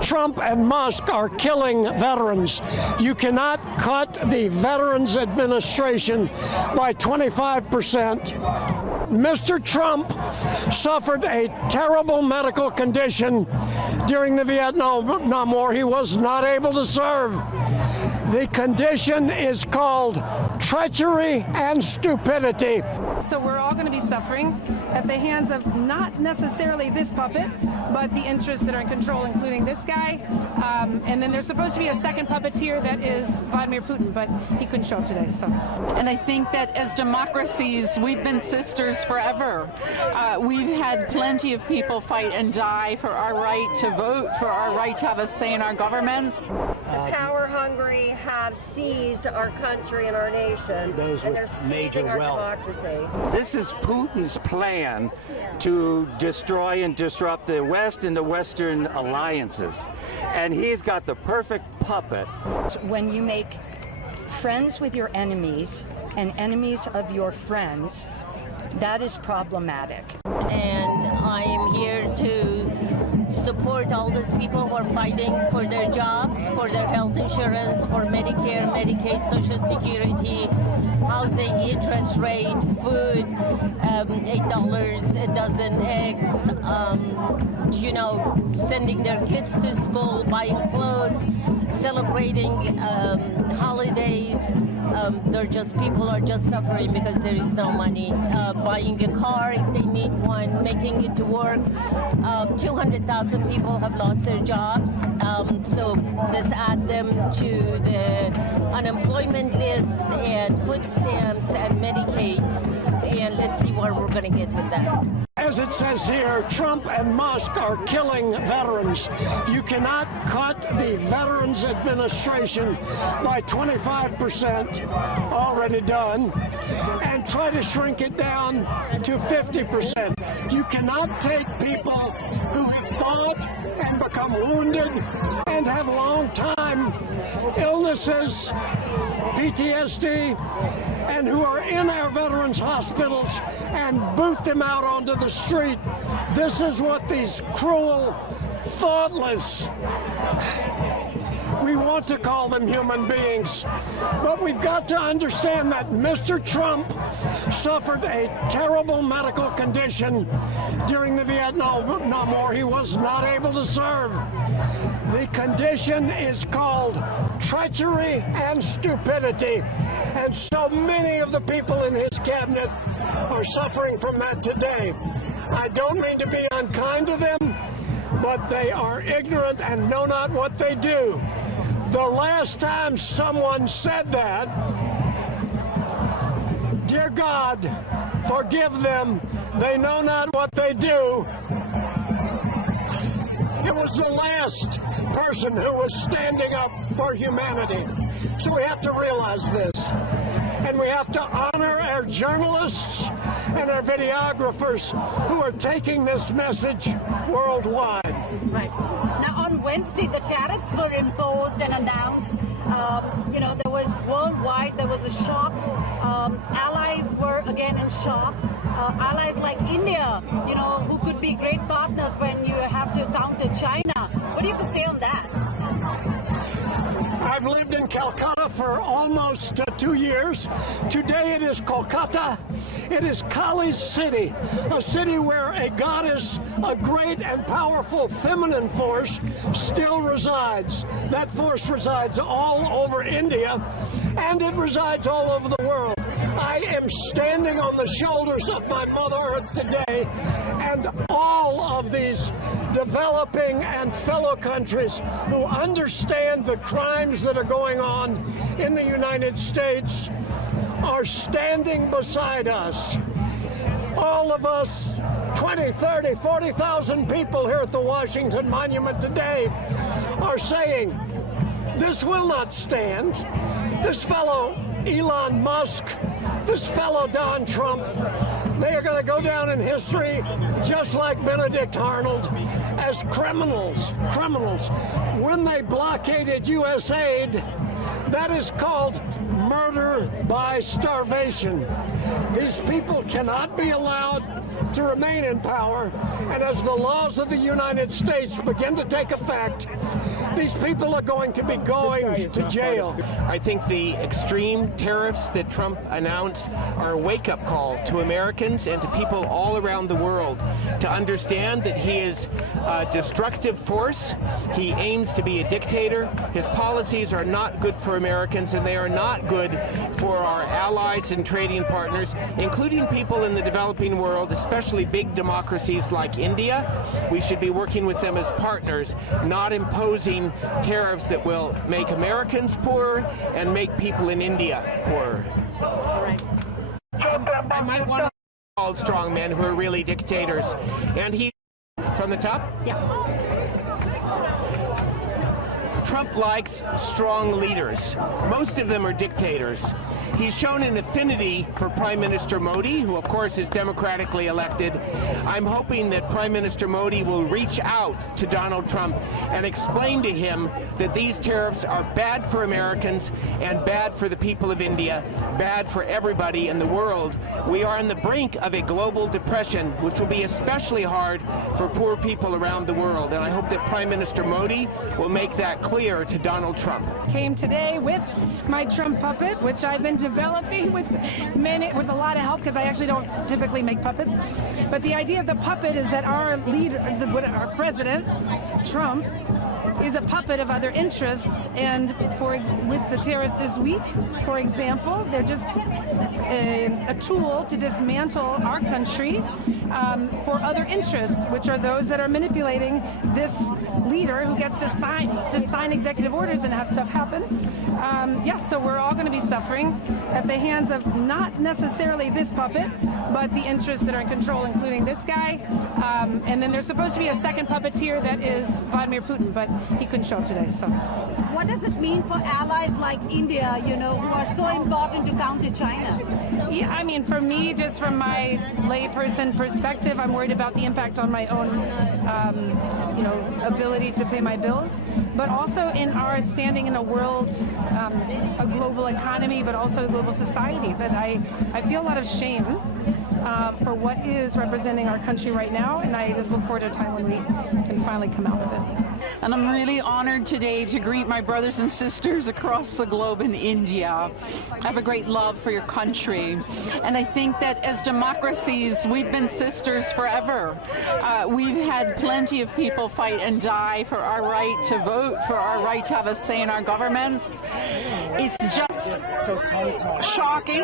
Trump and Musk are killing veterans. You cannot cut the Veterans Administration by 25%. Mr. Trump suffered a terrible medical condition during the Vietnam War. He was not able to serve. The condition is called treachery and stupidity. So we're all going to be suffering at the hands of not necessarily this puppet, but the interests that are in control, including this guy. And then there's supposed to be a second puppeteer that is Vladimir Putin, but he couldn't show up today. So. And I think that as democracies, we've been sisters forever. We've had plenty of people fight and die for our right to vote, for our right to have a say in our governments. The power-hungry have seized our country and our nation, those and with they're major seizing our wealth. democracy. This is Putin's plan to destroy and disrupt the West and the Western alliances. And he's got the perfect puppet. When you make friends with your enemies and enemies of your friends, that is problematic. And I am here to support all those people who are fighting for their jobs, for their health insurance, for Medicare, Medicaid, Social Security, housing, interest rate, food, $8 a dozen eggs, sending their kids to school, buying clothes, celebrating holidays. People are just suffering because there is no money. Buying a car if they need one, making it to work. 200,000 people have lost their jobs. So let's add them to the unemployment list and food stamps and Medicaid. And let's see where we're going to get with that. As it says here, Trump and Musk are killing veterans. You cannot cut the Veterans Administration by 25%, already done, and try to shrink it down to 50%. You cannot take people who have fought and become wounded and have long-time illnesses, PTSD, and who are in our veterans' hospitals and boot them out onto the street. This is what these cruel, thoughtless, we want to call them human beings, but we've got to understand that Mr. Trump suffered a terrible medical condition during the Vietnam War. He was not able to serve. The condition is called treachery and stupidity, and so many of the people in his cabinet are suffering from that today. I don't mean to be unkind to them, but they are ignorant and know not what they do. The last time someone said that, dear God, forgive them, they know not what they do. It was the last person who was standing up for humanity. So we have to realize this. And we have to honor our journalists and our videographers who are taking this message worldwide. Right. Now, on Wednesday, the tariffs were imposed and announced. There was worldwide, there was a shock. Allies were again in shock. Allies like India, who could be great partners when you have to counter China. What do you have to say on that? I've lived in Calcutta for almost 2 years. Today it is Kolkata. It is Kali's city, a city where a goddess, a great and powerful feminine force, still resides. That force resides all over India, and it resides all over the world. I am standing on the shoulders of my Mother Earth today, and all of these developing and fellow countries who understand the crimes that are going on in the United States are standing beside us. All of us, 20, 30, 40,000 people here at the Washington Monument today are saying, this will not stand. This fellow Elon Musk, this fellow Don Trump, they are going to go down in history just like Benedict Arnold as criminals. When they blockaded U.S. aid, that is called murder by starvation. These people cannot be allowed to remain in power. And as the laws of the United States begin to take effect, these people are going to be going to jail. I think the extreme tariffs that Trump announced are a wake-up call to Americans and to people all around the world to understand that he is a destructive force. He aims to be a dictator. His policies are not good for Americans, and they are not good for our allies and trading partners, including people in the developing world, especially big democracies like India. We should be working with them as partners, not imposing tariffs that will make Americans poorer and make people in India poorer. I might want to call strong men who are really dictators. And he, from the top? Yeah. Trump likes strong leaders. Most of them are dictators. He's shown an affinity for Prime Minister Modi, who of course is democratically elected. I'm hoping that Prime Minister Modi will reach out to Donald Trump and explain to him that these tariffs are bad for Americans and bad for the people of India, bad for everybody in the world. We are on the brink of a global depression, which will be especially hard for poor people around the world. And I hope that Prime Minister Modi will make that clear to Donald Trump. Came today with my Trump puppet, which I've been developing with a lot of help, because I actually don't typically make puppets. But the idea of the puppet is that our leader, our president, Trump, is a puppet of other interests, and with the tariffs this week, for example, they're just a tool to dismantle our country for other interests, which are those that are manipulating this leader who gets to sign executive orders and have stuff happen. So we're all going to be suffering at the hands of not necessarily this puppet, but the interests that are in control, including this guy. And then there's supposed to be a second puppeteer that is Vladimir Putin, but he couldn't show up today. So, What does it mean for allies like India, who are so important to counter China? yeah, I mean, for me, just from my layperson perspective, I'm worried about the impact on my own, ability to pay my bills, but also in our standing in a world, a global economy, but also a global society, that I feel a lot of shame for what is representing our country right now, and I just look forward to a time when we can finally come out of it. And I'm really honored today to greet my brothers and sisters across the globe in India. I have a great love for your country. And I think that as democracies, we've been sisters forever. We've had plenty of people fight and die for our right to vote, for our right to have a say in our governments. It's just shocking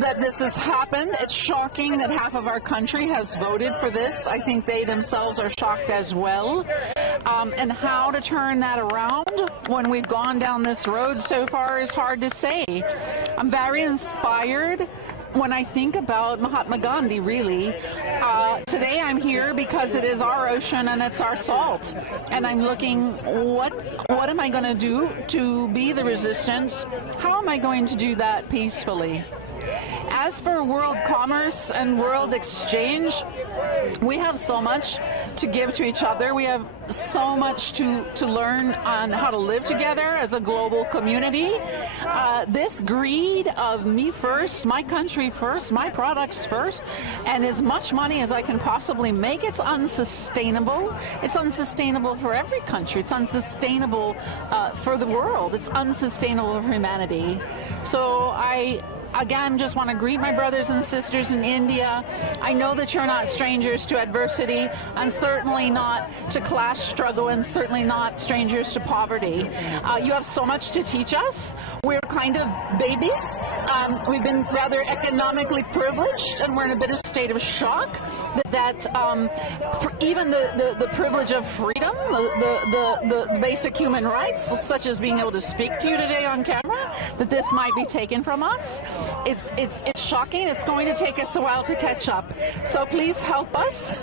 that this has happened. It's shocking that half of our country has voted for this. I think they themselves are shocked as well. And how to turn that around when we've gone down this road so far is hard to say. I'm very inspired when I think about Mahatma Gandhi, really. Today I'm here because it is our ocean and it's our salt. And I'm looking, what am I going to do to be the resistance? How am I going to do that peacefully? As for world commerce and world exchange, we have so much to give to each other. We have so much to learn on how to live together as a global community. This greed of me first, my country first, my products first, and as much money as I can possibly make, it's unsustainable. It's unsustainable for every country. It's unsustainable for the world. It's unsustainable for humanity. So again, just want to greet my brothers and sisters in India. I know that you're not strangers to adversity, and certainly not to class struggle, and certainly not strangers to poverty. You have so much to teach us. We're kind of babies. We've been rather economically privileged, and we're in a bit of state of shock that even the privilege of freedom, the basic human rights, such as being able to speak to you today on camera, that this might be taken from us. It's shocking. It's going to take us a while to catch up. So please help us.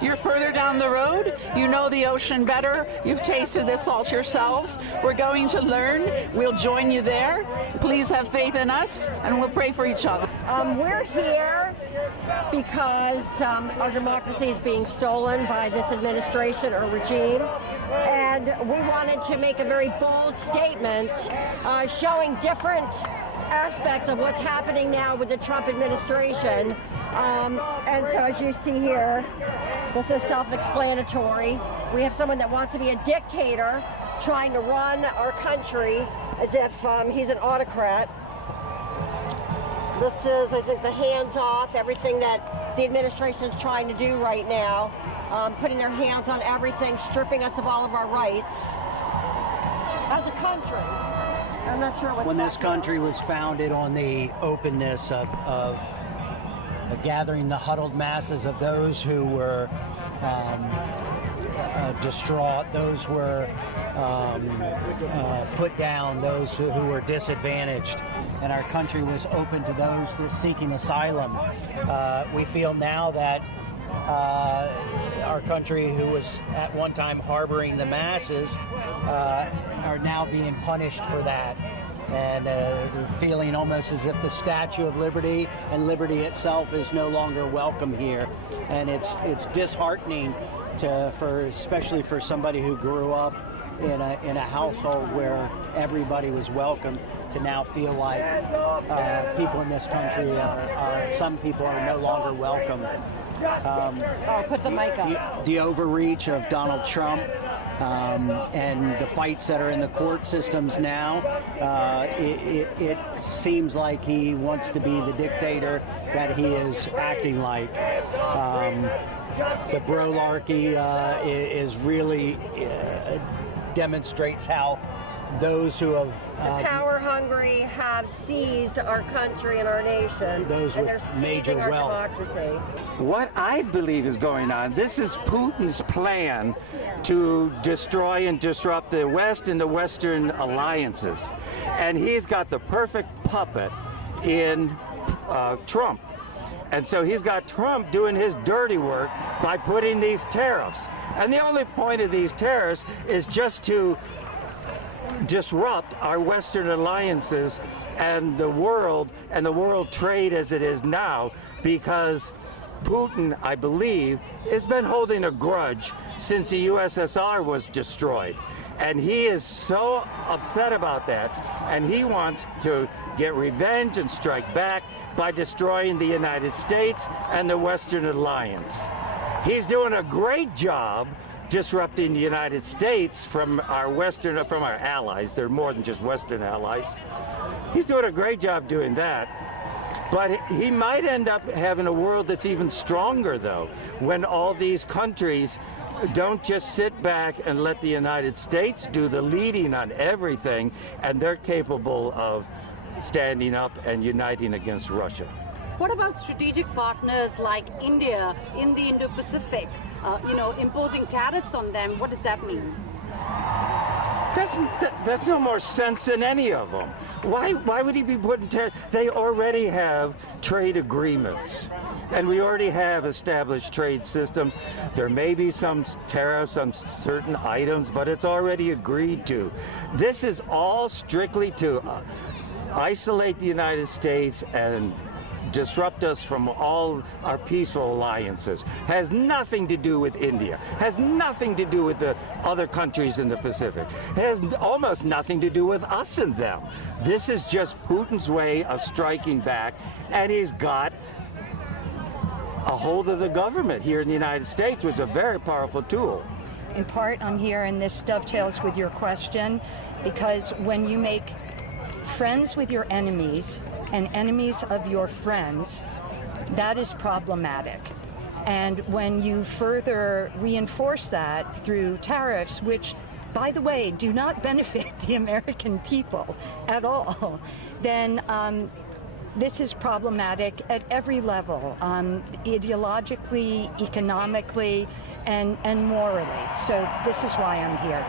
You're further down the road. You know the ocean better. You've tasted this salt yourselves. We're going to learn. We'll join you there. Please have faith in us, and we'll pray for each other. We're here because our democracy is being stolen by this administration or regime, and we wanted to make a very bold statement showing different aspects of what's happening now with the Trump administration, And so as you see here, this is self-explanatory. We have someone that wants to be a dictator trying to run our country as if he's an autocrat. This is, I think, the hands-off, everything that the administration is trying to do right now, putting their hands on everything, stripping us of all of our rights as a country. I'm not sure what. When this country was founded on the openness of gathering the huddled masses of those who were distraught, those were put down, those who were disadvantaged, and our country was open to those seeking asylum. We feel now that our country, who was at one time harboring the masses, are now being punished for that, and feeling almost as if the Statue of Liberty and liberty itself is no longer welcome here. And it's disheartening especially for somebody who grew up in a household where everybody was welcome, to now feel like people in this country some people are no longer welcome. Put the mic up. The overreach of Donald Trump and the fights that are in the court systems now, it seems like he wants to be the dictator that he is acting like. The brolarchy is really demonstrates how those who have power hungry have seized our country and our nation, those and with they're major seizing our wealth. democracy. What I believe is going on, this is Putin's plan to destroy and disrupt the West and the Western alliances. And he's got the perfect puppet in Trump. And so he's got Trump doing his dirty work by putting these tariffs. And the only point of these tariffs is just to disrupt our Western alliances and the world trade as it is now, because Putin, I believe, has been holding a grudge since the USSR was destroyed. And he is so upset about that, and he wants to get revenge and strike back by destroying the United States and the Western Alliance. He's doing a great job disrupting the United States from our allies. They're more than just Western allies. He's doing a great job doing that. But he might end up having a world that's even stronger, though, when all these countries don't just sit back and let the United States do the leading on everything, and they're capable of standing up and uniting against Russia. What about strategic partners like India in the Indo-Pacific? Imposing tariffs on them, what does that mean? That's no more sense than any of them. Why would he be putting tariffs? They already have trade agreements, and we already have established trade systems. There may be some tariffs on certain items, but it's already agreed to. This is all strictly to isolate the United States and disrupt us from all our peaceful alliances. Has nothing to do with India. Has nothing to do with the other countries in the Pacific. Has almost nothing to do with us and them. This is just Putin's way of striking back, and he's got a hold of the government here in the United States, which is a very powerful tool. In part, I'm here, and this dovetails with your question, because when you make friends with your enemies and enemies of your friends, that is problematic. And when you further reinforce that through tariffs, which, by the way, do not benefit the American people at all, then this is problematic at every level, ideologically, economically, and morally. So this is why I'm here.